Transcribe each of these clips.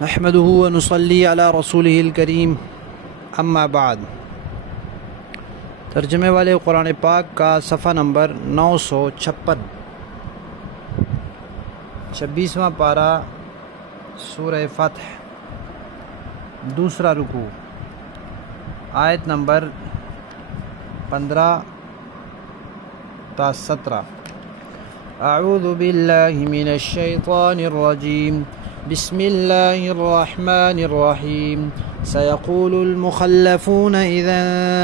نحمده ونصلي على رسوله الكريم اما بعد۔ ترجمے والے قرآن پاک کا صفحہ نمبر 956، 26واں پارہ سورہ فتح، دوسرا رکوع، آیت نمبر 15 تا 17۔ اعوذ باللہ من الشیطان الرجیم، بسم اللہ الرحمن الرحیم۔ سيقول المخلفون إذا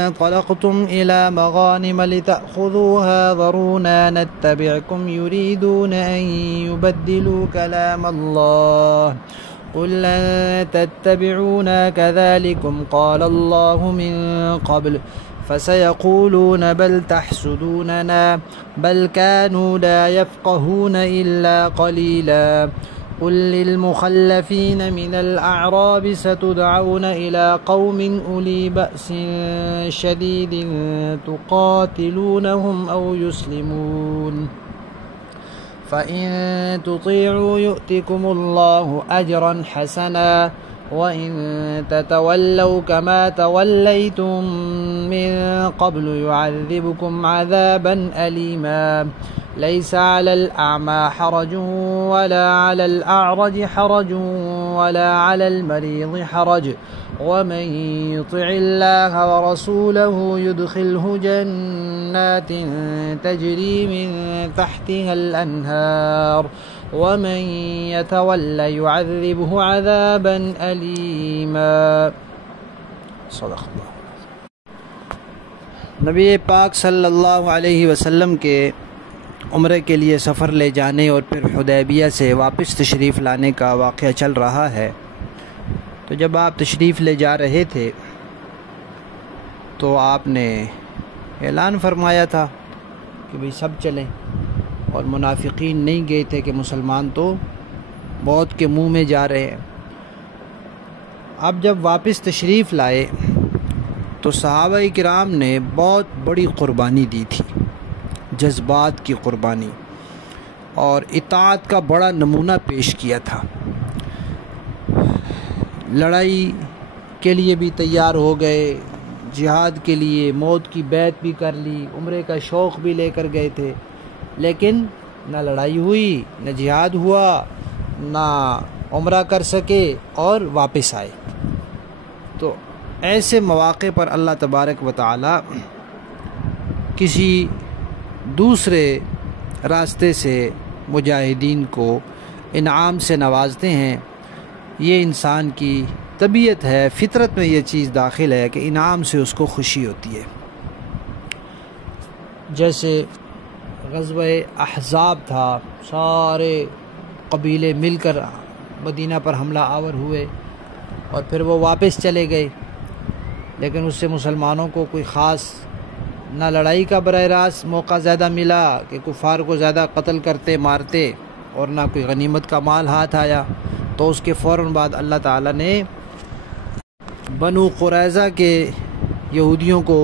انطلقتم إلى مغانم لتأخذوها ذرونا نتبعكم يريدون أن يبدلوا كلام الله قل لن تتبعونا كذلكم قال الله من قبل فسيقولون بل تحسدوننا بل كانوا لا يفقهون إلا قليلا قل للمخلفين من الأعراب ستدعون إلى قوم أولي بأس شديد تقاتلونهم أو يسلمون فإن تطيعوا يؤتكم الله أجرا حسنا وإن تتولوا كما توليتم من قبل يعذبكم عذابا أليما ليس على الأعمى حرج ولا على الأعرج حرج ولا على المريض حرج ومن يطع الله ورسوله يدخله جنات تجري من تحتها الأنهار ومن يتولى يعذبه عذابا أليما۔ صدق اللہ۔ نبی پاک صلی اللہ علیہ وسلم کے عمرے کے لیے سفر لے جانے اور پھر حدیبیہ سے واپس تشریف لانے کا واقعہ چل رہا ہے۔ تو جب آپ تشریف لے جا رہے تھے تو آپ نے اعلان فرمایا تھا کہ بھئی سب چلیں، اور منافقین نہیں گئے تھے کہ مسلمان تو موت کے منہ میں جا رہے ہیں۔ اب جب واپس تشریف لائے تو صحابہ کرام نے بہت بڑی قربانی دی تھی، جذبات کی قربانی، اور اطاعت کا بڑا نمونہ پیش کیا تھا۔ لڑائی کے لیے بھی تیار ہو گئے، جہاد کے لیے موت کی بیعت بھی کر لی، عمرے کا شوق بھی لے کر گئے تھے، لیکن نہ لڑائی ہوئی، نہ جہاد ہوا، نہ عمرہ کر سکے اور واپس آئے۔ تو ایسے مواقع پر اللہ تبارک و تعالی کسی دوسرے راستے سے مجاہدین کو انعام سے نوازتے ہیں۔ یہ انسان کی طبیعت ہے، فطرت میں یہ چیز داخل ہے کہ انعام سے اس کو خوشی ہوتی ہے۔ جیسے غزوہ احزاب تھا، سارے قبیلے مل کر مدینہ پر حملہ آور ہوئے اور پھر وہ واپس چلے گئے، لیکن اس سے مسلمانوں کو کوئی خاص نہ لڑائی کا براہ راست موقع زیادہ ملا کہ کفار کو زیادہ قتل کرتے مارتے، اور نہ کوئی غنیمت کا مال ہاتھ آیا۔ تو اس کے فوراً بعد اللہ تعالیٰ نے بنو قریظہ کے یہودیوں کو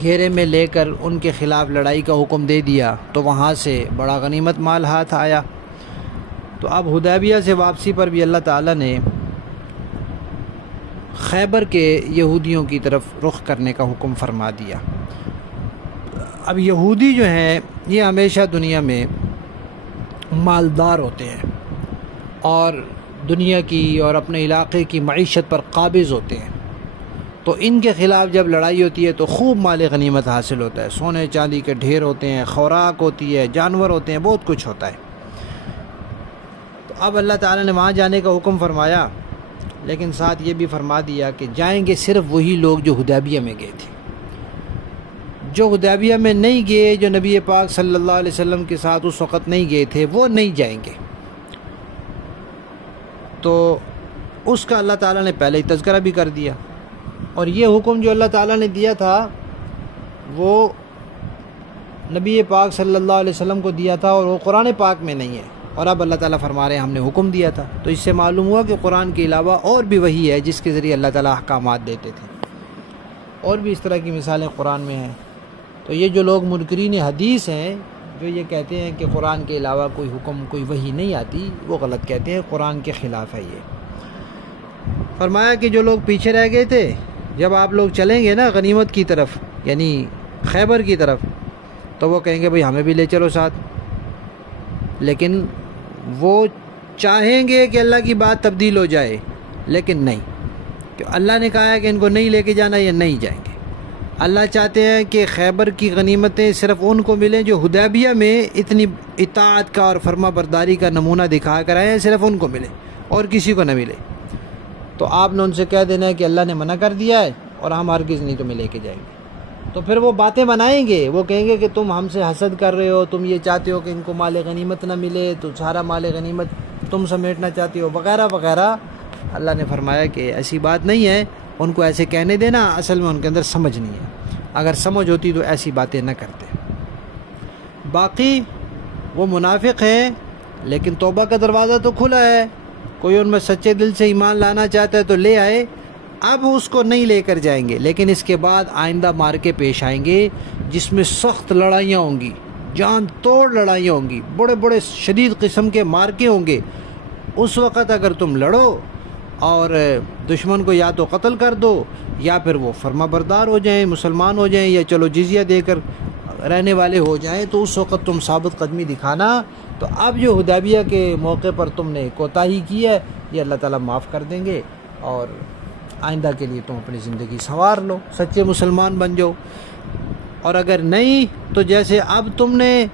گھیرے میں لے کر ان کے خلاف لڑائی کا حکم دے دیا، تو وہاں سے بڑا غنیمت مال ہاتھ آیا۔ تو اب حدیبیہ سے واپسی پر بھی اللہ تعالیٰ نے خیبر کے یہودیوں کی طرف رخ کرنے کا حکم فرما دیا۔ اب یہودی جو ہیں یہ ہمیشہ دنیا میں مالدار ہوتے ہیں اور دنیا کی اور اپنے علاقے کی معیشت پر قابض ہوتے ہیں، تو ان کے خلاف جب لڑائی ہوتی ہے تو خوب مال غنیمت حاصل ہوتا ہے، سونے چاندی کے ڈھیر ہوتے ہیں، خوراک ہوتی ہے، جانور ہوتے ہیں، بہت کچھ ہوتا ہے۔ تو اب اللہ تعالیٰ نے وہاں جانے کا حکم فرمایا، لیکن ساتھ یہ بھی فرما دیا کہ جائیں گے صرف وہی لوگ جو حدیبیہ میں گئے تھے۔ جو حدیبیہ میں نہیں گئے، جو نبی پاک صلی اللہ علیہ وسلم کے ساتھ اس وقت نہیں گئے تھے، وہ نہیں جائیں گے۔ تو اس کا اللہ تعالیٰ نے پہلے ہی تذکرہ بھی کر دیا، اور یہ حکم جو اللہ تعالیٰ نے دیا تھا وہ نبی پاک صلی اللہ علیہ وسلم کو دیا تھا، اور وہ قرآن پاک میں نہیں ہے، اور اب اللہ تعالیٰ فرما رہے ہیں ہم نے حکم دیا تھا۔ تو اس سے معلوم ہوا کہ قرآن کے علاوہ اور بھی وہی ہے جس کے ذریعے اللہ تعالیٰ احکامات دیتے تھے، اور بھی اس طرح کی مثالیں قرآن میں ہیں۔ تو یہ جو لوگ منکرین حدیث ہیں، جو یہ کہتے ہیں کہ قرآن کے علاوہ کوئی حکم کوئی وحی نہیں آتی، وہ غلط کہتے ہیں، قرآن کے خلاف ہے یہ۔ فرمایا کہ جو لوگ پیچھے رہ گئے تھے، جب آپ لوگ چلیں گے نا غنیمت کی طرف، یعنی خیبر کی طرف، تو وہ کہیں گے بھئی ہمیں بھی لے چلو ساتھ، لیکن وہ چاہیں گے کہ اللہ کی بات تبدیل ہو جائے، لیکن نہیں، کہ اللہ نے کہا ہے کہ ان کو نہیں لے کے جانا، یہ نہیں جائیں گے۔ اللہ چاہتے ہیں کہ خیبر کی غنیمتیں صرف ان کو ملیں جو حدیبیہ میں اتنی اطاعت کا اور فرما برداری کا نمونہ دکھا کر آئے ہیں، صرف ان کو ملے اور کسی کو نہ ملے۔ تو آپ نے ان سے کہہ دینا ہے کہ اللہ نے منع کر دیا ہے اور ہم ہرگز نہیں تمہیں لے کے جائیں گے۔ تو پھر وہ باتیں بنائیں گے، وہ کہیں گے کہ تم ہم سے حسد کر رہے ہو، تم یہ چاہتے ہو کہ ان کو مال غنیمت نہ ملے، تو سارا مال غنیمت تم سمیٹنا چاہتے ہو، وغیرہ وغیرہ۔ اللہ نے فرمایا کہ ایسی بات نہیں ہے، ان کو ایسے کہنے دینا، اصل میں ان کے اندر سمجھ نہیں ہے، اگر سمجھ ہوتی تو ایسی باتیں نہ کرتے۔ باقی وہ منافق ہیں، لیکن توبہ کا دروازہ تو کھلا ہے، کوئی ان میں سچے دل سے ایمان لانا چاہتا ہے تو لے آئے۔ اب اس کو نہیں لے کر جائیں گے، لیکن اس کے بعد آئندہ مارکے پیش آئیں گے جس میں سخت لڑائیاں ہوں گی، جان توڑ لڑائیاں ہوں گی، بڑے بڑے شدید قسم کے مارکے ہوں گے۔ اس وقت اگر تم لڑو اور دشمن کو یا تو قتل کر دو یا پھر وہ فرما بردار ہو جائیں، مسلمان ہو جائیں، یا چلو جزیہ دے کر رہنے والے ہو جائیں، تو اس وقت تم ثابت قدمی دکھانا۔ تو اب جو حدیبیہ کے موقع پر تم نے کوتاہی کی ہے، یہ اللہ تعالیٰ معاف کر دیں گے، اور آئندہ کے لیے تم اپنی زندگی سنوار لو، سچے مسلمان بن جاؤ۔ اور اگر نہیں تو جیسے اب تم نے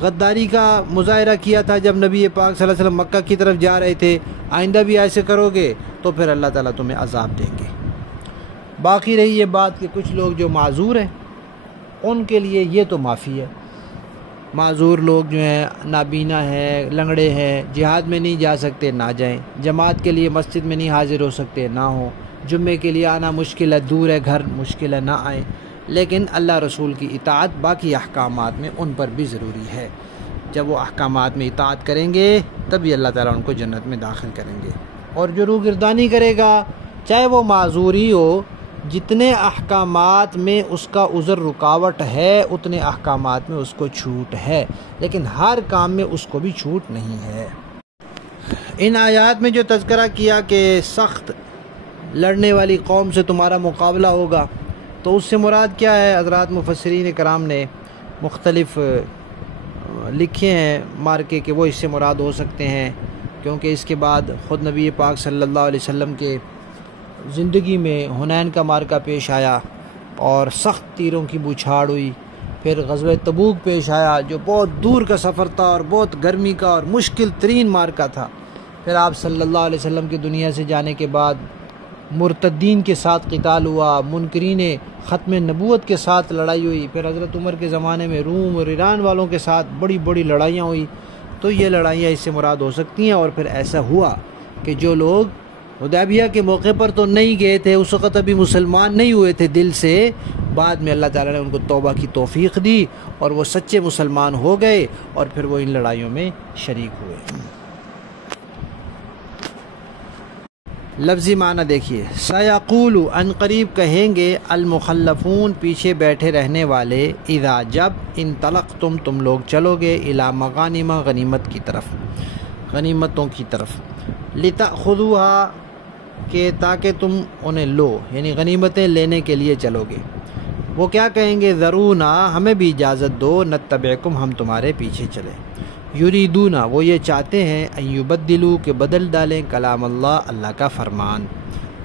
غداری کا مظاہرہ کیا تھا جب نبی پاک صلی اللہ علیہ وسلم مکہ کی طرف جا رہے تھے، آئندہ بھی ایسے کرو گے تو پھر اللہ تعالیٰ تمہیں عذاب دیں گے۔ باقی رہی یہ بات کہ کچھ لوگ جو معذور ہیں، ان کے لیے یہ تو معافی ہے۔ معذور لوگ جو ہیں، نابینا ہیں، لنگڑے ہیں، جہاد میں نہیں جا سکتے، نہ جائیں، جماعت کے لیے مسجد میں نہیں حاضر ہو سکتے، نہ ہوں، جمعے کے لیے آنا مشکل ہے، دور ہے گھر، مشکل ہے، نہ آئیں، لیکن اللہ رسول کی اطاعت باقی احکامات میں ان پر بھی ضروری ہے۔ جب وہ احکامات میں اطاعت کریں گے تبھی اللہ تعالیٰ ان کو جنت میں داخل کریں گے۔ اور جو روگردانی کرے گا، چاہے وہ معذور ہی ہو، جتنے احکامات میں اس کا عذر رکاوٹ ہے اتنے احکامات میں اس کو چھوٹ ہے، لیکن ہر کام میں اس کو بھی چھوٹ نہیں ہے۔ ان آیات میں جو تذکرہ کیا کہ سخت لڑنے والی قوم سے تمہارا مقابلہ ہوگا، تو اس سے مراد کیا ہے؟ حضرات مفسرین کرام نے مختلف لکھے ہیں مارکے کہ وہ اس سے مراد ہو سکتے ہیں، کیونکہ اس کے بعد خود نبی پاک صلی اللہ علیہ وسلم کے زندگی میں حنین کا مارکہ پیش آیا اور سخت تیروں کی بوچھاڑ ہوئی، پھر غزوہ تبوک پیش آیا جو بہت دور کا سفر تھا اور بہت گرمی کا اور مشکل ترین مارکہ تھا، پھر آپ صلی اللہ علیہ وسلم کی دنیا سے جانے کے بعد مرتدین کے ساتھ قتال ہوا، منکرین ختم نبوت کے ساتھ لڑائی ہوئی، پھر حضرت عمر کے زمانے میں روم اور ایران والوں کے ساتھ بڑی بڑی لڑائیاں ہوئی۔ تو یہ لڑائیاں اس سے مراد ہو سکتی ہیں۔ اور پھر ایسا ہوا کہ جو لوگ حدیبیہ کے موقع پر تو نہیں گئے تھے، اس وقت ابھی مسلمان نہیں ہوئے تھے دل سے، بعد میں اللہ تعالیٰ نے ان کو توبہ کی توفیق دی اور وہ سچے مسلمان ہو گئے، اور پھر وہ ان لڑائیوں میں شریک ہوئے۔ لفظی معنی دیکھیے، سیقول ان قریب کہیں گے، المخلفون پیچھے بیٹھے رہنے والے، اذا جب انطلقتم تم لوگ چلو گے، الی مغانم غنیمت کی طرف، غنیمتوں کی طرف، لتأخذوها کہ تاکہ تم انہیں لو، یعنی غنیمتیں لینے کے لیے چلو گے۔ وہ کیا کہیں گے؟ ذرونا ہمیں بھی اجازت دو، نتبعکم ہم تمہارے پیچھے چلیں۔ یریدون وہ یہ چاہتے ہیں، ان یبدلوا کہ بدل ڈالیں کلام اللہ، اللہ کا فرمان۔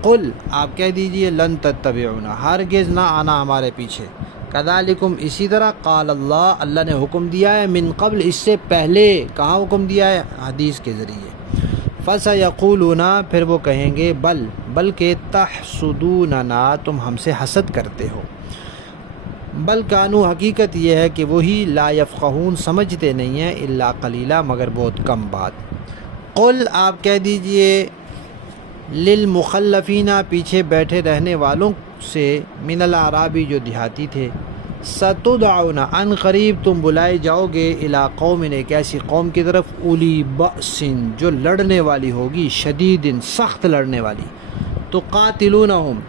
قل آپ کہہ دیجئے، لن تتبعونا ہرگز نہ آنا ہمارے پیچھے، کذالکم اسی طرح، قال اللہ اللہ نے حکم دیا ہے، من قبل اس سے پہلے، کہاں حکم دیا ہے؟ حدیث کے ذریعے۔ فسیقولون پھر وہ کہیں گے، بلکہ تحسدوننا تم ہم سے حسد کرتے ہو، بل کانو حقیقت یہ ہے کہ وہی لا یفقہون سمجھتے نہیں ہیں، الا قلیلا مگر بہت کم بات۔ قل آپ کہہ دیجئے، للمخلفین پیچھے بیٹھے رہنے والوں سے، من الاعرابی جو دیہاتی تھے، ستدعون ان قریب تم بلائے جاؤ گے، الی قوم ایک ایسی قوم کی طرف، اولی بأس جو لڑنے والی ہوگی، شدید سخت لڑنے والی، تقاتلونہم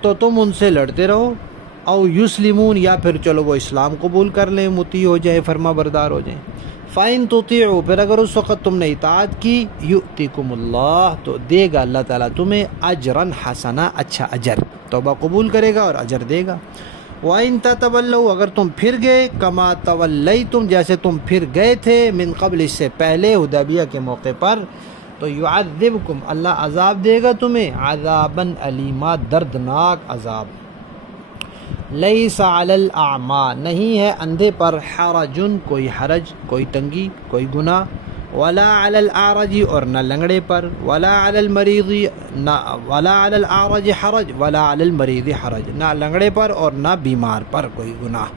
تو تم ان سے لڑتے رہو، او یسلمون یا پھر چلو وہ اسلام قبول کر لیں، مطیع ہو جائیں، فرما بردار ہو جائیں۔ فَإِن تُطِيعُوا پھر اگر اس وقت تم نے اطاعت کی، یؤتکم اللہ تو دے گا اللہ تعالیٰ تمہیں اجرا حسنا اچھا اجر، توبہ قبول کرے گا اور اجر دے گا۔ وَإِن تَتَوَلَّوْا اگر تم پھر گئے، کما تولیتم جیسے تم پھر گئے تھے، من قبل اس سے پہلے حدیبیہ کے موقع پر، تو یعذبکم اللہ عذاب دے گا تمہیں، عذابا علیما دردناک عذاب۔ لیس علی الاعمى نہیں ہے اندھے پر، حرجن کوئی حرج، کوئی تنگی، کوئی گناہ، ولا علی الاعرج اور نہ لنگڑے پر، ولا علی المریض ولا علی الاعرج حرج ولا علی المریض حرج، نہ لنگڑے پر اور نہ بیمار پر کوئی گناہ۔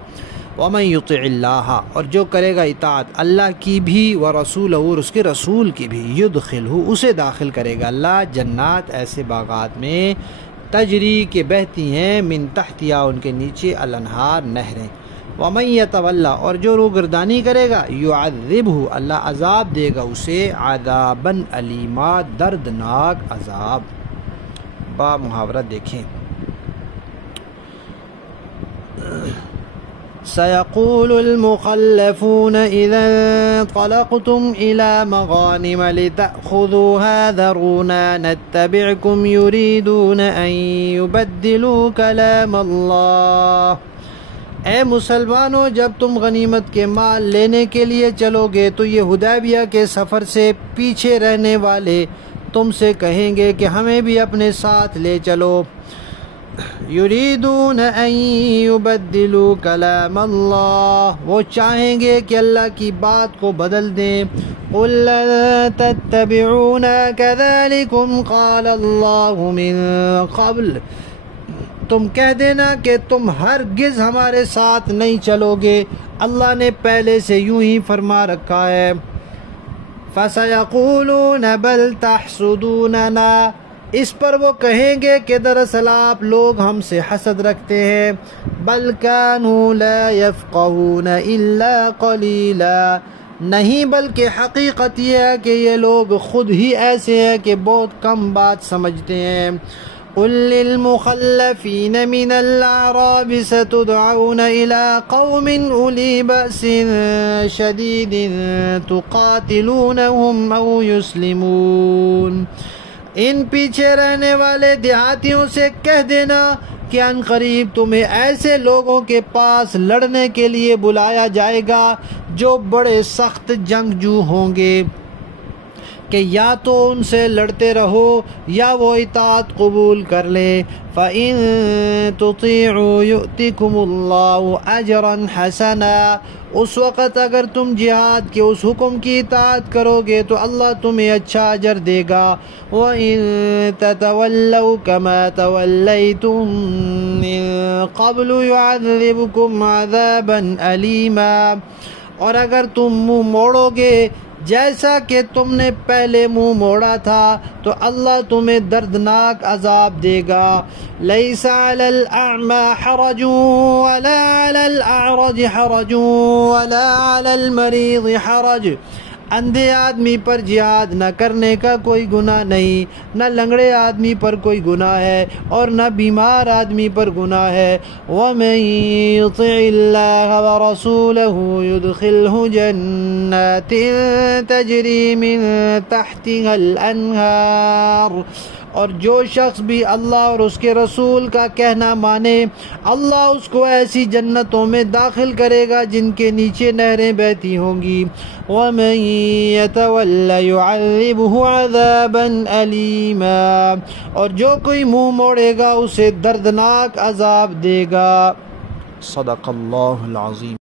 ومن یطع اللہ اور جو کرے گا اطاعت اللہ کی بھی، ورسولہ اور اس کے رسول کی بھی، یدخلہ اسے داخل کرے گا اللہ جنات ایسے باغات میں، تجری کے بہتی ہیں، من تحتیا ان کے نیچے، الانہار نہریں۔ ومن یتولی اور جو روگردانی کرے گا، یعذبہ اللہ عذاب دے گا اسے، عذابا علیما دردناک عذاب۔ با محاورہ دیکھیں، سيقول المخلفون إذا انطلقتم إلى مغانم لتأخذوها ذرونا نتبعكم يريدون أن يبدلوا كلام الله۔ اے مسلمانوں جب تم غنیمت کے مال لینے کے لیے چلو گے تو یہ حدیبیہ کے سفر سے پیچھے رہنے والے تم سے کہیں گے کہ ہمیں بھی اپنے ساتھ لے چلو۔ یریدون ان یبدلوا کلام اللہ وہ چاہیں گے کہ اللہ کی بات کو بدل دیں۔ قل لن تتبعونا كذلكم قال اللہ من قبل تم کہہ دینا کہ تم ہرگز ہمارے ساتھ نہیں چلو گے، اللہ نے پہلے سے یوں ہی فرما رکھا ہے۔ فَسَيَقُولُونَ بَلْ تَحْسُدُونَنَا اس پر وہ کہیں گے کہ دراصل آپ لوگ ہم سے حسد رکھتے ہیں۔ بَلْ كَانُوا لَا يَفْقَهُونَ إِلَّا قَلِيلًا نہیں بلکہ حقیقت یہ ہے کہ یہ لوگ خود ہی ایسے ہیں کہ بہت کم بات سمجھتے ہیں۔ قل للمخلفين من الأعراب ستدعون إلى قوم أولي بأس شديد تقاتلونهم أو يسلمون ان پیچھے رہنے والے دیہاتیوں سے کہہ دینا کہ ان قریب تمہیں ایسے لوگوں کے پاس لڑنے کے لیے بلایا جائے گا جو بڑے سخت جنگجو ہوں گے، کہ یا تو ان سے لڑتے رہو یا وہ اطاعت قبول کر لے۔ فَإِن تُطِيعُوا يُؤْتِكُمُ اللَّهُ أَجْرًا حَسَنًا اس وقت اگر تم جہاد کے اس حکم کی اطاعت کرو گے تو اللہ تمہیں اچھا اجر دے گا۔ وَإِن تَتَوَلَّوْا كَمَا تَوَلَّيْتُم مِّن قَبْلُ يُعَذِّبْكُمْ عَذَابًا أَلِيمًا اور اگر تم منہ موڑو گے جیسا کہ تم نے پہلے منہ موڑا تھا تو اللہ تمہیں دردناک عذاب دے گا۔ لیس علی الاعمی حرج ولا علی الاعرج حرج ولا علی المریض حرج اندھے آدمی پر جہاد نہ کرنے کا کوئی گناہ نہیں، نہ لنگڑے آدمی پر کوئی گناہ ہے اور نہ بیمار آدمی پر گناہ ہے۔ وَمَن يُطِعِ اللَّهَ وَرَسُولَهُ يُدْخِلْهُ جَنَّاتٍ تَجْرِي مِن تَحْتِهَا الْأَنْهَارُ اور جو شخص بھی اللہ اور اس کے رسول کا کہنا مانے اللہ اس کو ایسی جنتوں میں داخل کرے گا جن کے نیچے نہریں بہتی ہوں گی۔ وَمَن يَتَوَلَّ يُعَذِّبْهُ عَذَابًا أَلِيمًا اور جو کوئی منہ موڑے گا اسے دردناک عذاب دے گا۔ صدق اللہ العظیم۔